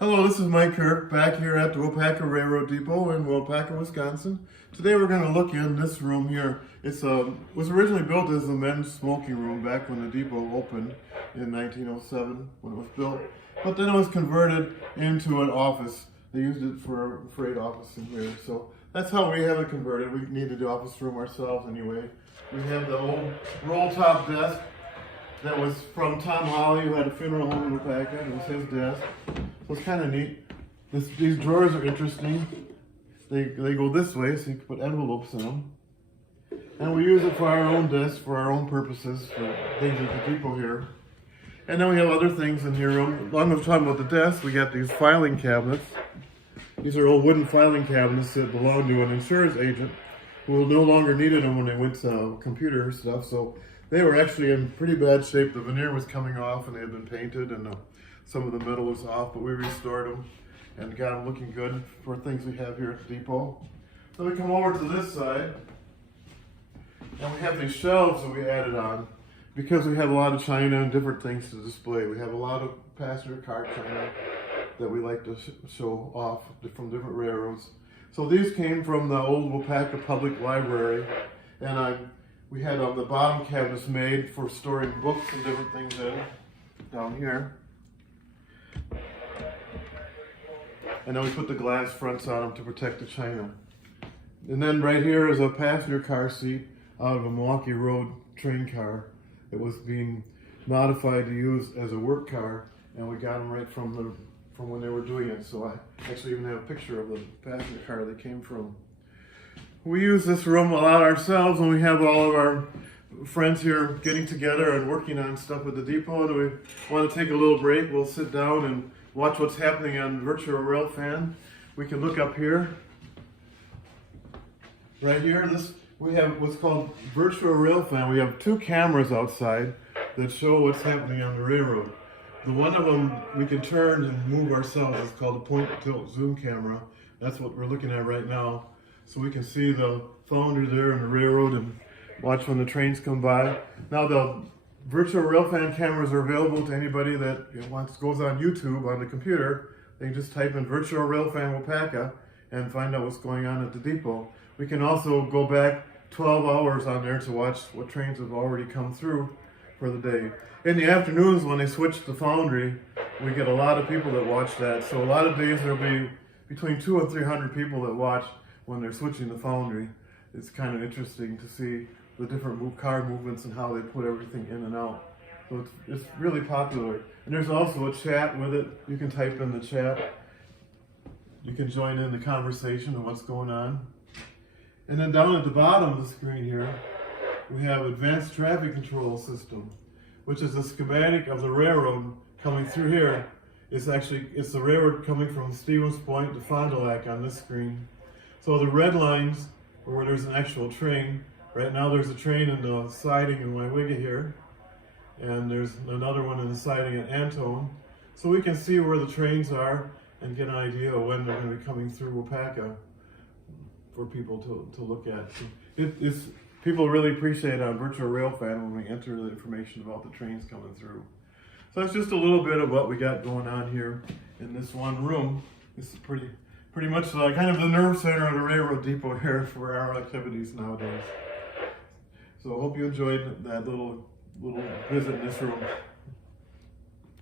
Hello, this is Mike Kirk back here at the Waupaca Railroad Depot in Waupaca, Wisconsin. Today we're going to look in this room here. It was originally built as a men's smoking room back when the depot opened in 1907 when it was built. But then it was converted into an office. They used it for a freight office in here. So that's how we have it converted. We needed the office room ourselves anyway. We have the old roll-top desk that was from Tom Holly, who had a funeral home in Waupaca. It was his desk. So it's kind of neat. These drawers are interesting. They go this way, so you can put envelopes in them. And we use it for our own desk, for our own purposes, for things at the depot here. And then we have other things in here. Along with talking about the desk, we got these filing cabinets. These are old wooden filing cabinets that belong to an insurance agent who no longer needed them when they went to computer stuff. So they were actually in pretty bad shape. The veneer was coming off and they had been painted and some of the metal was off, but we restored them and got them looking good for things we have here at the depot. So we come over to this side and we have these shelves that we added on because we have a lot of china and different things to display. We have a lot of passenger car china that we like to show off from different railroads. So these came from the old Waupaca Public Library, and we had the bottom cabinets made for storing books and different things in down here. And then we put the glass fronts on them to protect the china. And then right here is a passenger car seat out of a Milwaukee Road train car. It was being modified to use as a work car, and we got them right from when they were doing it. So I actually even have a picture of the passenger car they came from. We use this room a lot ourselves when we have all of our friends here getting together and working on stuff at the depot, and we want to take a little break. We'll sit down and watch what's happening on Virtual Railfan. We can look up here. Right here, we have what's called Virtual Railfan. We have two cameras outside that show what's happening on the railroad. The one of them we can turn and move ourselves. It's called a point tilt zoom camera. That's what we're looking at right now. So we can see the foundry there in the railroad and watch when the trains come by. Now the Virtual Railfan cameras are available to anybody that goes on YouTube on the computer. They can just type in Virtual Railfan Waupaca and find out what's going on at the depot. We can also go back 12 hours on there to watch what trains have already come through for the day. In the afternoons when they switch the foundry, we get a lot of people that watch that. So a lot of days there'll be between 200 and 300 people that watch when they're switching the foundry. It's kind of interesting to see the different car movements and how they put everything in and out. So it's really popular. And there's also a chat with it. You can type in the chat. You can join in the conversation of what's going on. And then down at the bottom of the screen here, we have Advanced Traffic Control System, which is a schematic of the railroad coming through here. It's the railroad coming from Stevens Point to Fond du Lac on this screen. So the red lines are where there's an actual train. Right now there's a train in the siding in Waupaca here, and there's another one in the siding at Antone. So we can see where the trains are and get an idea of when they're going to be coming through Waupaca for people to look at. So people really appreciate it on Virtual Railfan when we enter the information about the trains coming through. So that's just a little bit of what we got going on here in this one room. This is pretty much kind of the nerve center of the railroad depot here for our activities nowadays. So I hope you enjoyed that little visit in this room.